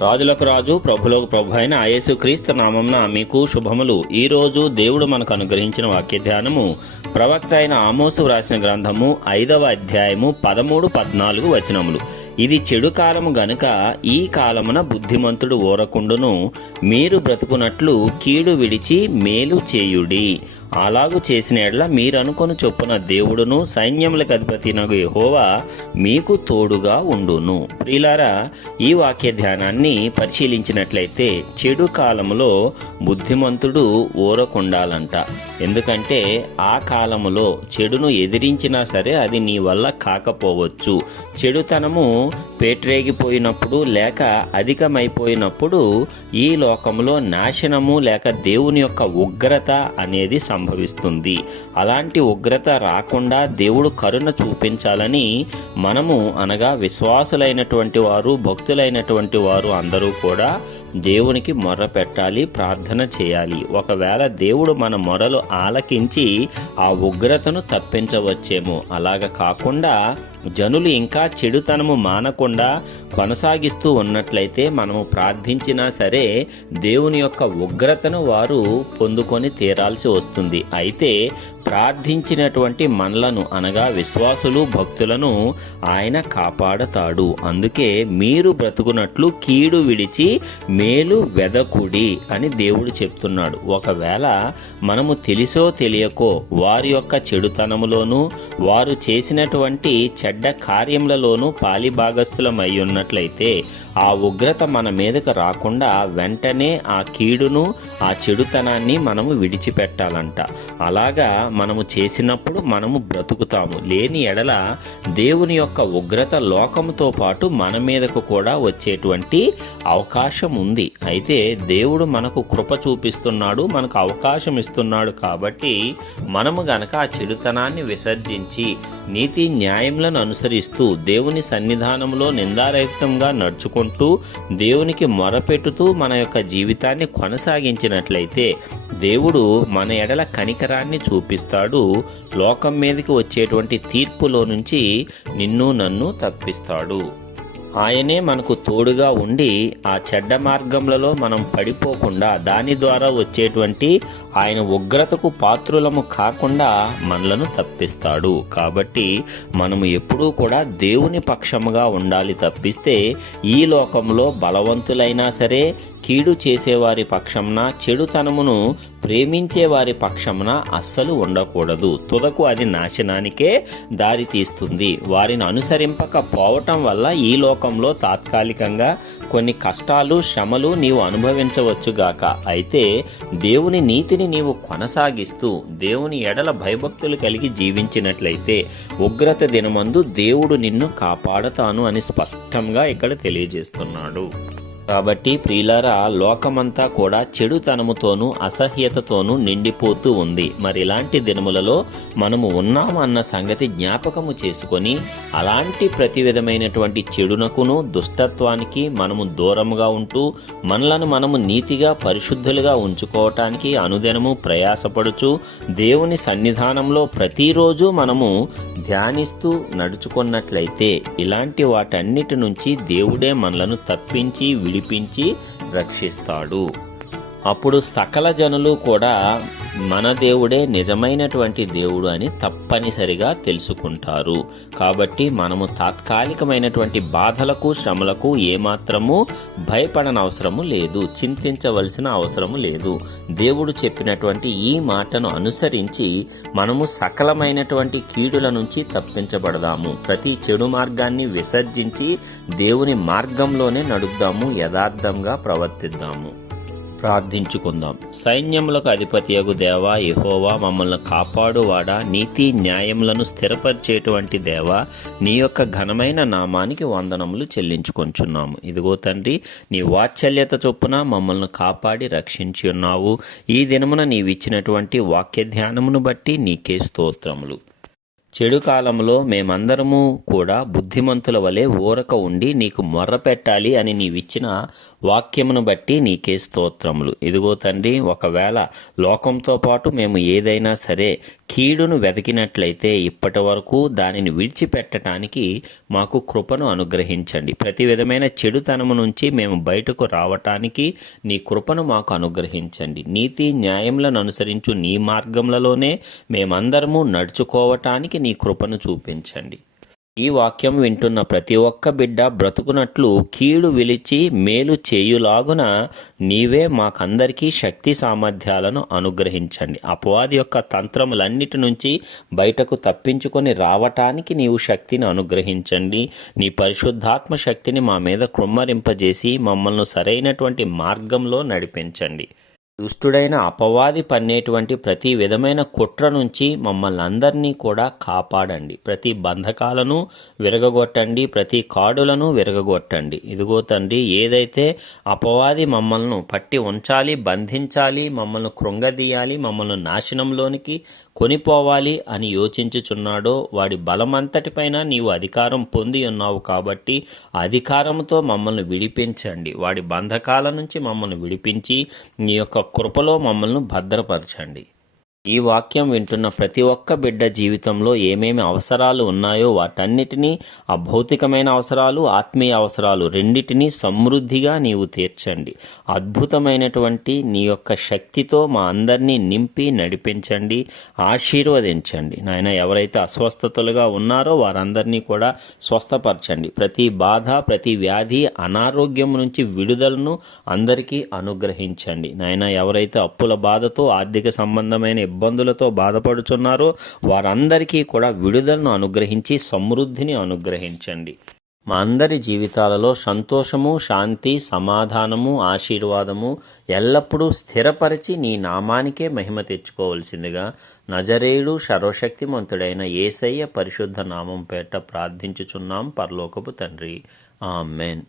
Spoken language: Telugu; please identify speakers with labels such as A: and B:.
A: రాజులకు రాజు ప్రభులకు ప్రభు అయిన యేసు క్రీస్తు నామంన మీకు శుభములు. ఈ రోజు దేవుడు మనకు అనుగ్రహించిన వాక్య ధ్యానము. ప్రవక్త అయిన ఆమోసు వ్రాసిన గ్రంథము ఐదవ అధ్యాయము పదమూడు పద్నాలుగు వచనములు. ఇది చెడు కాలము గనుక ఈ కాలమున బుద్ధిమంతుడు ఓరకుండును. మీరు బ్రతుకున్నట్లు కీడు విడిచి మేలు చేయుడి. అలాగు చేసిన ఎడ్ల మీరనుకొని చొప్పున దేవుడును సైన్యములకు అధిపతి నగు మీకు తోడుగా ఉండును. ప్రియులారా ఈ వాక్య ధ్యానాన్ని పరిశీలించినట్లయితే చెడు కాలంలో బుద్ధిమంతుడు ఊరకుండాలంట. ఎందుకంటే ఆ కాలములో చెడును ఎదిరించినా సరే అది నీ వల్ల కాకపోవచ్చు. చెడుతనము పేట్రేగిపోయినప్పుడు లేక అధికమైపోయినప్పుడు ఈ లోకంలో నాశనము లేక దేవుని యొక్క ఉగ్రత అనేది సంభవిస్తుంది. అలాంటి ఉగ్రత రాకుండా దేవుడు కరుణ చూపించాలని మనము అనగా విశ్వాసులైనటువంటి వారు భక్తులైనటువంటి వారు అందరూ కూడా దేవునికి మొర్ర పెట్టాలి ప్రార్థన చేయాలి. ఒకవేళ దేవుడు మన మొరలు ఆలకించి ఆ ఉగ్రతను తప్పించవచ్చేమో. అలాగ కాకుండా జనులు ఇంకా చెడుతనము మానకుండా కొనసాగిస్తూ ఉన్నట్లయితే మనము ప్రార్థించినా సరే దేవుని యొక్క ఉగ్రతను వారు పొందుకొని తీరాల్సి వస్తుంది. అయితే ప్రార్థించినటువంటి మనలను అనగా విశ్వాసులు భక్తులను ఆయన కాపాడతాడు. అందుకే మీరు బ్రతుకున్నట్లు కీడు విడిచి మేలు వెదకుడి అని దేవుడు చెప్తున్నాడు. ఒకవేళ మనము తెలిసో తెలియకో వారి యొక్క చెడుతనములోనూ వారు చేసినటువంటి చెడ్డ కార్యములలోనూ పాలిభాగస్థులమై ఉన్నట్లయితే ఆ ఉగ్రత మన మీదకు రాకుండా వెంటనే ఆ కీడును ఆ చెడుతనాన్ని మనము విడిచిపెట్టాలంట. అలాగా మనము చేసినప్పుడు మనము బ్రతుకుతాము. లేని ఎడల దేవుని యొక్క ఉగ్రత లోకముతో పాటు మన మీదకు కూడా వచ్చేటువంటి అవకాశం ఉంది. అయితే దేవుడు మనకు కృప చూపిస్తున్నాడు మనకు అవకాశం ఇస్తున్నాడు కాబట్టి మనము గనక ఆ చెడుతనాన్ని విసర్జించి నీతి న్యాయములను అనుసరిస్తూ దేవుని సన్నిధానంలో నిందారహితంగా నడుచుకుంటూ దేవునికి మొరపెట్టుతూ మన యొక్క జీవితాన్ని కొనసాగించినట్లయితే దేవుడు మన ఎడల కనికరాన్ని చూపిస్తాడు లోకం మీదకి వచ్చేటువంటి తీర్పులో నుంచి నిన్ను నన్ను తప్పిస్తాడు. ఆయనే మనకు తోడుగా ఉండి ఆ చెడ్డ మార్గములలో మనం పడిపోకుండా దాని ద్వారా వచ్చేటువంటి ఆయన ఉగ్రతకు పాత్రులము కాకుండా మనలను తప్పిస్తాడు. కాబట్టి మనము ఎప్పుడూ కూడా దేవుని పక్షముగా ఉండాలి తప్పిస్తే ఈ లోకంలో బలవంతులైనా సరే కీడు చేసేవారి పక్షంన చెడుతనమును ప్రేమించే వారి పక్షమున అస్సలు ఉండకూడదు. తుదకు అది నాశనానికే దారితీస్తుంది వారిని వారిని అనుసరింపకపోవటం వల్ల ఈ లోకంలో తాత్కాలికంగా కొన్ని కష్టాలు శ్రమలు నీవు అనుభవించవచ్చుగాక. అయితే దేవుని నీతిని నీవు కొనసాగిస్తూ దేవుని ఎడల భయభక్తులు కలిగి జీవించినట్లయితే ఉగ్రత దినమందు దేవుడు నిన్ను కాపాడతాను అని స్పష్టంగా ఇక్కడ తెలియజేస్తున్నాడు. కాబట్టి ప్రియులారా లోకమంతా కూడా చెడుతనముతోనూ అసహ్యతతోనూ నిండిపోతూ ఉంది. మరి ఇలాంటి దినములలో మనము ఉన్నాము అన్న సంగతి జ్ఞాపకము చేసుకొని అలాంటి ప్రతి విధమైనటువంటి చెడునకును దుష్టత్వానికి మనము దూరముగా ఉంటూ మనలను మనము నీతిగా పరిశుద్ధులుగా ఉంచుకోవటానికి అనుదినము ప్రయాసపడుచు దేవుని సన్నిధానంలో ప్రతిరోజు మనము ధ్యానిస్తూ నడుచుకున్నట్లయితే ఇలాంటి వాటన్నిటి నుంచి దేవుడే మనలను తప్పించి విడిపించి రక్షిస్తాడు. అప్పుడు సకల జనులు కూడా మన దేవుడే నిజమైనటువంటి దేవుడు అని తప్పనిసరిగా తెలుసుకుంటారు. కాబట్టి మనము తాత్కాలికమైనటువంటి బాధలకు శ్రమలకు ఏమాత్రము భయపడనవసరము లేదు. చింతించవలసిన అవసరము లేదు. దేవుడు చెప్పినటువంటి ఈ మాటను అనుసరించి మనము సకలమైనటువంటి కీడుల నుంచి తప్పించబడదాము. ప్రతి చెడు మార్గాన్ని విసర్జించి దేవుని మార్గంలోనే నడుద్దాము యథార్థంగా ప్రవర్తిద్దాము. ప్రార్థించుకుందాం. సైన్యములకు అధిపతియగు దేవా ఇహోవా మమ్మల్ని కాపాడువాడా? నీతి న్యాయములను స్థిరపరిచేటువంటి దేవా నీ యొక్క ఘనమైన నామానికి వందనములు చెల్లించుకొంచున్నాము. ఇదిగో తండ్రి నీ వాత్సల్యత చొప్పున మమ్మల్ని కాపాడి రక్షించి ఉన్నావు. ఈ దినమున నీవిచ్చినటువంటి వాక్య ధ్యానమును బట్టి నీకే స్తోత్రములు. చెడు కాలంలో మేమందరము కూడా బుద్ధిమంతుల వలె ఊరక ఉండి నీకు మొర్ర పెట్టాలి అని నీవిచ్చిన వాక్యమును బట్టి నీకే స్తోత్రములు. ఇదిగో తండ్రి ఒకవేళ లోకంతో పాటు మేము ఏదైనా సరే కీడును వెతికినట్లయితే ఇప్పటి వరకు దానిని విడిచిపెట్టడానికి మాకు కృపను అనుగ్రహించండి. ప్రతి విధమైన చెడుతనము నుంచి మేము బయటకు రావటానికి నీ కృపను మాకు అనుగ్రహించండి. నీతి న్యాయములను అనుసరించు నీ మార్గములలోనే మేమందరము నడుచుకోవటానికి నీ కృపను చూపించండి. ఈ వాక్యం వింటున్న ప్రతి ఒక్క బిడ్డ బ్రతుకునట్లు కీడు విలిచి మేలు చేయులాగున నీవే మాకందరికీ శక్తి సామర్థ్యాలను అనుగ్రహించండి. అపవాది యొక్క తంత్రములన్నిటి నుంచి బయటకు తప్పించుకొని రావటానికి నీవు శక్తిని అనుగ్రహించండి. నీ పరిశుద్ధాత్మ శక్తిని మా మీద కృమ్మరింపజేసి మమ్మల్ని సరైనటువంటి మార్గంలో నడిపించండి. దుష్టుడైన అపవాది పన్నేటువంటి ప్రతి విధమైన కుట్ర నుంచి మమ్మల్ని అందరినీ కూడా కాపాడండి. ప్రతి బంధకాలను విరగగొట్టండి. ప్రతి కాడులను విరగగొట్టండి. ఇదిగో తండ్రి ఏదైతే అపవాది మమ్మల్ని పట్టి ఉంచాలి బంధించాలి మమ్మల్ని కృంగదీయాలి మమ్మల్ని నాశనంలోనికి కొనిపోవాలి అని యోచించుచున్నాడో వాడి బలమంతటిపైన నీవు అధికారం పొంది ఉన్నావు కాబట్టి అధికారంతో మమ్మల్ని విడిపించండి. వాడి బంధకాల నుంచి మమ్మల్ని విడిపించి నీ యొక్క కృపలో మమ్మల్ని భద్రపరచండి. ఈ వాక్యం వింటున్న ప్రతి ఒక్క బిడ్డ జీవితంలో ఏమేమి అవసరాలు ఉన్నాయో వాటన్నిటినీ ఆ భౌతికమైన అవసరాలు ఆత్మీయ అవసరాలు రెండిటినీ సమృద్ధిగా నీవు తీర్చండి. అద్భుతమైనటువంటి నీ యొక్క శక్తితో మా అందరినీ నింపి నడిపించండి ఆశీర్వదించండి. నాయన ఎవరైతే అస్వస్థతలుగా ఉన్నారో వారందరినీ కూడా స్వస్థపరచండి. ప్రతి బాధ ప్రతి వ్యాధి అనారోగ్యం నుంచి విడుదలను అందరికీ అనుగ్రహించండి. నాయన ఎవరైతే అప్పుల బాధతో ఆర్థిక సంబంధమైన ఇబ్బందులతో బాధపడుచున్నారో. వారందరికీ కూడా విడుదలను అనుగ్రహించి సమృద్ధిని అనుగ్రహించండి. మా అందరి జీవితాలలో సంతోషము శాంతి సమాధానము ఆశీర్వాదము ఎల్లప్పుడూ స్థిరపరిచి నీ నామానికే మహిమ తెచ్చుకోవలసిందిగా నజరేయుడు సర్వశక్తిమంతుడైన ఏసయ్య పరిశుద్ధ నామం పేట ప్రార్థించుచున్నాం. పరలోకపు తండ్రి. ఆమెన్.